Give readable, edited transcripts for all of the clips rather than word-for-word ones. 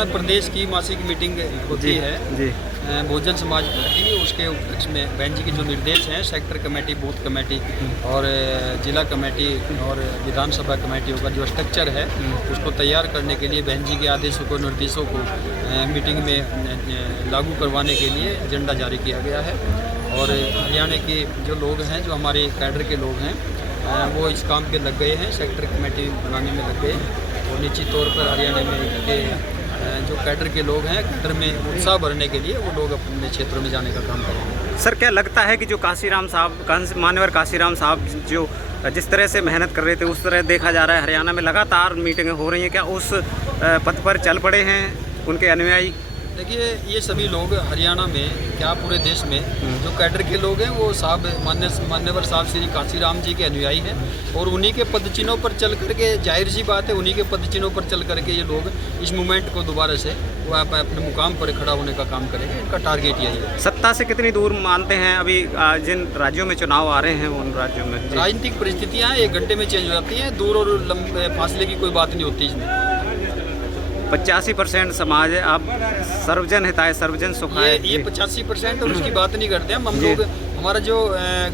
हरियाणा प्रदेश की मासिक मीटिंग होती है जी। बहुजन समाज पार्टी, उसके उपलक्ष्य में बहन जी के जो निर्देश हैं सेक्टर कमेटी, बूथ कमेटी और जिला कमेटी और विधानसभा कमेटियों का जो स्ट्रक्चर है उसको तैयार करने के लिए बहन जी के आदेशों को, निर्देशों को मीटिंग में लागू करवाने के लिए एजेंडा जारी किया गया है। और हरियाणा के जो लोग हैं, जो हमारे कैडर के लोग हैं, वो इस काम पे लग गए हैं, सेक्टर कमेटी बनाने में लग गए हैं। और निश्चित तौर पर हरियाणा में के जो कैडर के लोग हैं, कैडर में उत्साह भरने के लिए वो लोग अपने क्षेत्रों में जाने का काम करेंगे। सर, क्या लगता है कि जो काशीराम साहब, मान्यवर काशीराम साहब जो जिस तरह से मेहनत कर रहे थे, उस तरह देखा जा रहा है हरियाणा में लगातार मीटिंगें हो रही हैं, क्या उस पथ पर चल पड़े हैं उनके अनुयायी? देखिए, ये सभी लोग हरियाणा में, क्या पूरे देश में जो कैडर के लोग हैं वो साहब मान्यवर साहब श्री काशीराम जी के अनुयायी हैं। और उन्हीं के पदचिन्हों पर चल करके, जाहिर सी बात है, उन्हीं के पदचिन्हों पर चल करके ये लोग इस मूवमेंट को दोबारा से वो अपने मुकाम पर खड़ा होने का काम करेंगे। इनका टारगेट यही है। सत्ता से कितनी दूर मानते हैं अभी जिन राज्यों में चुनाव आ रहे हैं उन राज्यों में? राजनीतिक परिस्थितियाँ 1 घंटे में चेंज हो जाती हैं, दूर और लंबे फासले की कोई बात नहीं होती इसमें। 85% समाज है, आप सर्वजन हिताय सर्वजन सुखाय, ये 85% और उसकी बात नहीं करते हम लोग। हमारा जो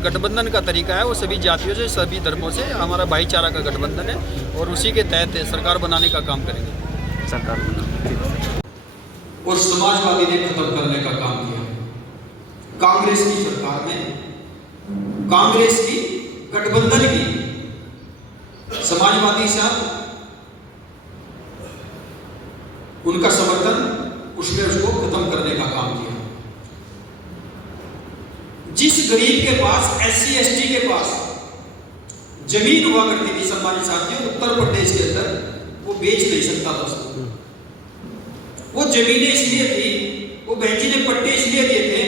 गठबंधन का तरीका है वो सभी जातियों से, सभी धर्मों से हमारा भाईचारा का गठबंधन है और उसी के तहत सरकार बनाने का काम करेंगे। सरकार और समाजवादी ने खत्म करने का काम किया। कांग्रेस की सरकार में, कांग्रेस की गठबंधन की समाजवादी साहब उनका समर्थन, उसने उसको खत्म करने का काम किया। जिस गरीब के पास, SC ST के पास जमीन हुआ करती थी, सम्मानित साथियों, उत्तर प्रदेश के अंदर, वो बेच नहीं सकता था उसको। वो जमीनें इसलिए थी, वो बहन जी ने पट्टे इसलिए दिए थे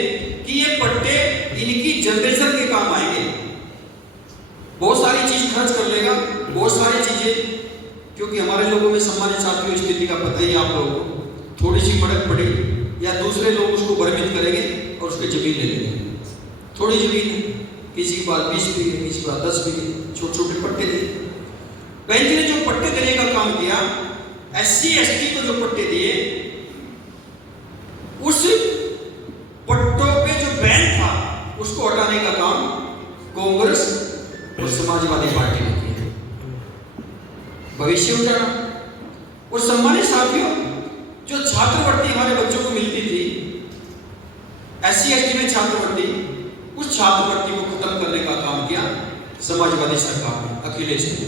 कि ये पट्टे इनकी जनरेशन के काम आएंगे। बहुत सारी चीज खर्च कर लेगा, बहुत सारी चीजें, क्योंकि हमारे लोगों में, सम्मानित साथियों, स्थिति का पता ही आप लोगों को, थोड़ी सी मदद पड़ी या दूसरे लोग उसको भ्रमित करेंगे और उसकी जमीन ले लेंगे। थोड़ी जमीन, किसी के पास 20 बीघे, किसी के पास 10 बीघे, छोटे छोटे पट्टे थे। बहन जी ने जो पट्टे देने का काम किया, SC ST को जो पट्टे दिए, उस पट्टों पे जो बैन था उसको हटाने का काम कांग्रेस और समाजवादी पार्टी ने किया। भविष्य उजाला। और सम्मानित साथियों, जो छात्रवृत्ति हमारे बच्चों को मिलती थी, SC ST में छात्रवृत्ति, उस छात्रवृत्ति को खत्म करने का काम किया समाजवादी सरकार ने, अखिलेश ने,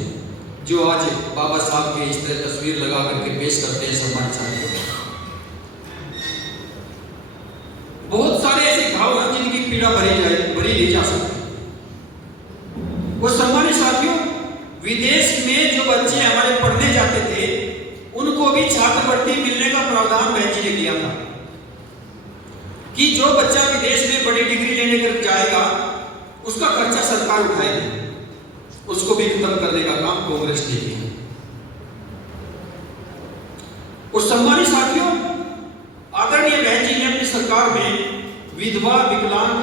जो आज बाबा साहब के इस तरह तस्वीर लगा करके पेश करते हैं। सम्मानित साथियों, बहुत सारे ऐसे घाव हैं जिनकी पीड़ा भरी नहीं जा सकती। और सम्मानित साथियों, विदेश में जो बच्चे हमारे पढ़ने जाते थे, उनको भी छात्रवृत्ति मिलने का प्रावधान बहन जी ने किया था कि जो बच्चा विदेश में बड़ी डिग्री लेने कर जाएगा, उसका खर्चा सरकार उठाएगी। उसको भी खत्म करने का काम कांग्रेस ने किया। और सम्मानित साथियों, आदरणीय बहन जी ने अपनी सरकार में विधवा, विकलांग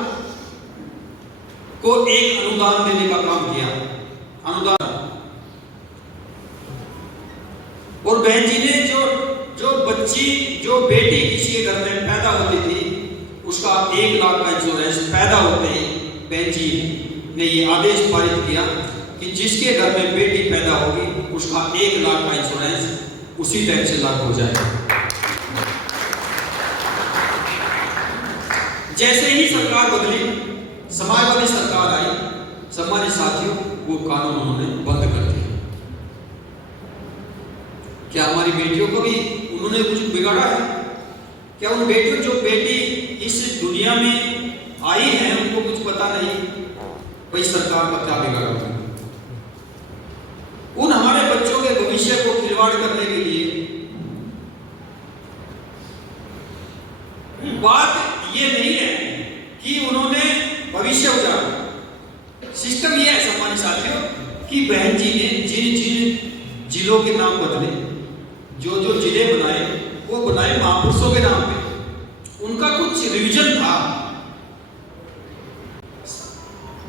को एक अनुदान देने का काम किया। अनुदान। और बहन जी ने जो बच्ची, जो बेटी किसी के घर में पैदा होती थी, उसका 1 लाख का इंश्योरेंस पैदा होते ही बहन जी ने ये आदेश पारित किया कि जिसके घर में बेटी पैदा होगी उसका 1 लाख का इंश्योरेंस उसी टाइम से लागू हो जाएगा। जैसे ही सरकार बदली, समाजवादी सरकार आई, सम्मानित साथियों, वो कानून उन्होंने बंद कर दिया। क्या हमारी बेटियों को भी उन्होंने कुछ बिगाड़ा है? क्या उन बेटियों, जो बेटी इस दुनिया में आई है, उनको कुछ पता नहीं भाई सरकार का क्या बिगाड़ा? उन हमारे बच्चों के भविष्य को खिलवाड़ करने के लिए बात ये नहीं है कि उन्होंने भविष्य उजाला। सिस्टम ये है सम्मानित साथियों कि बहन जी ने जिन जिलों के नाम बदले, जो जिले बनाए, वो बनाए महापुरुषों के नाम पे। उनका कुछ रिवीजन था,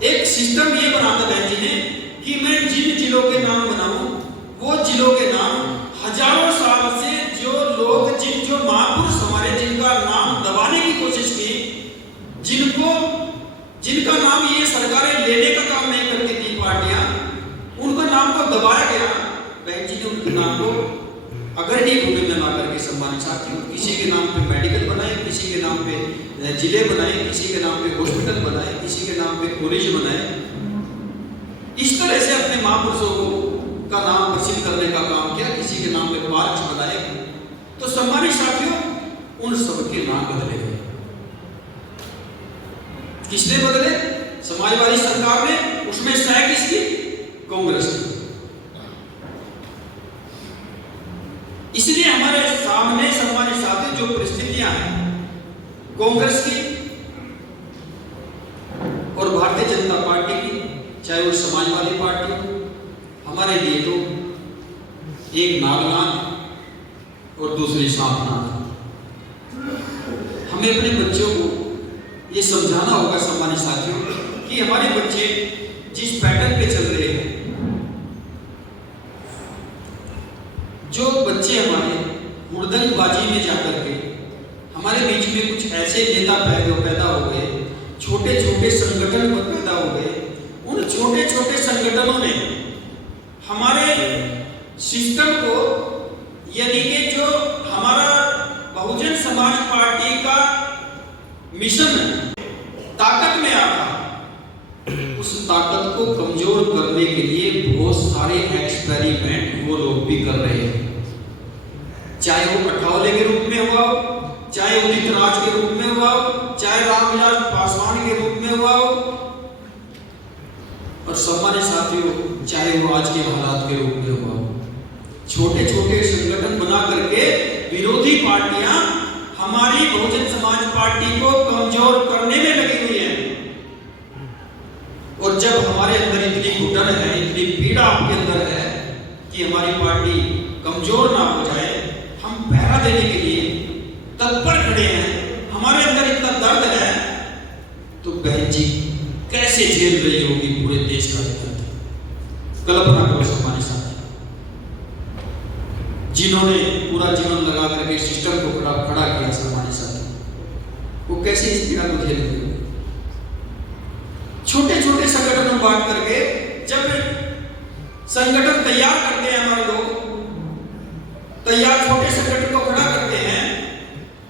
एक सिस्टम ये बना था बहन जी ने कि मैं जिन जिलों के नाम बनाऊं, वो जिलों के नाम हजारों साल से जो लोग, जो जिनका नाम ये सरकारें लेने का काम नहीं करती थी पार्टियां, उनका नाम को दबाया गया। बहन जी ने उनके नाम को अग्रणी भूमि में ला करके सम्मानित साथियों, किसी के नाम पे मेडिकल बनाए, किसी के नाम पे जिले बनाए, किसी के नाम पे हॉस्पिटल बनाए, किसी के नाम पे कॉलेज बनाए। इस तरह से अपने महापुरुषों का नाम प्रसिद्ध करने का काम किया, किसी के नाम पे पार्क बनाए। तो सम्मानित साथियों, उन सबके नाम बदले गए। किसने बदले? समाजवादी सरकार ने। उसमें सह किसकी? कांग्रेस की। इसलिए हमारे सामने सम्मानित साथियों जो परिस्थितियां हैं कांग्रेस की और भारतीय जनता पार्टी की, चाहे वो समाजवादी पार्टी हो, हमारे लिए तो एक नागनाग और दूसरी सांपनाग। हमें अपने बच्चों को ये समझाना होगा सम्मानित साथियों कि हमारे बच्चे जिस पैटर्न पे चल रहे हैं, जो बच्चे हमारे मुर्दंगबाजी में जाकर के हमारे बीच में कुछ ऐसे नेता पैदा हो गए, छोटे छोटे संगठन पैदा हो गए। उन छोटे छोटे संगठनों ने हमारे सिस्टम को, यानी कि जो हमारा बहुजन समाज पार्टी का मिशन ताकत में आता, उस ताकत को कमजोर करने के लिए बहुत सारे एक्सपेरिमेंट वो लोग भी कर रहे हैं। चाहे वो अठावले के रूप में हुआ हो, चाहे उदित राज के रूप में हुआ हो, चाहे रामविलास पासवान के रूप में हुआ हो, और सम्मानित साथियों चाहे वो आज के हालात के रूप में हुआ हो। छोटे छोटे संगठन बना करके विरोधी पार्टियां हमारी बहुजन समाज पार्टी को कमजोर करने में लगी हुई है। और जब हमारे अंदर इतनी घुटन है, इतनी पीड़ा आपके अंदर है कि हमारी पार्टी कमजोर ना हो जाए, हम पहरा देने के लिए तत्पर खड़े हैं, हमारे अंदर इतना दर्द है, तो बहन जी कैसे झेल रही होगी पूरे देश का दर्द। कल्पना करो सम्मानित साथी, जिन्होंने पूरा जीवन लगा करके सिस्टम को खड़ा किया, सम्मानित साथी, वो कैसे इस पीड़ा को झेल रही होगी। छोटे छोटे संगठन बांट करके जब संगठन तैयार करते हैं, हमारे लोग तैयार छोटे संगठन को खड़ा करते हैं,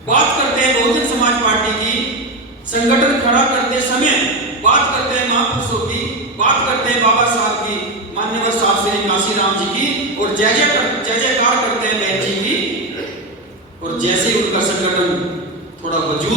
बात करते हैं बहुजन समाज पार्टी की, संगठन खड़ा करते समय बात करते हैं महापुरुषों की, बात करते हैं बाबा साहब की, मान्यवर साहब श्री काशीराम जी की, और जय जयकार करते हैं बहन जी की। और जैसे ही उनका संगठन थोड़ा वजूद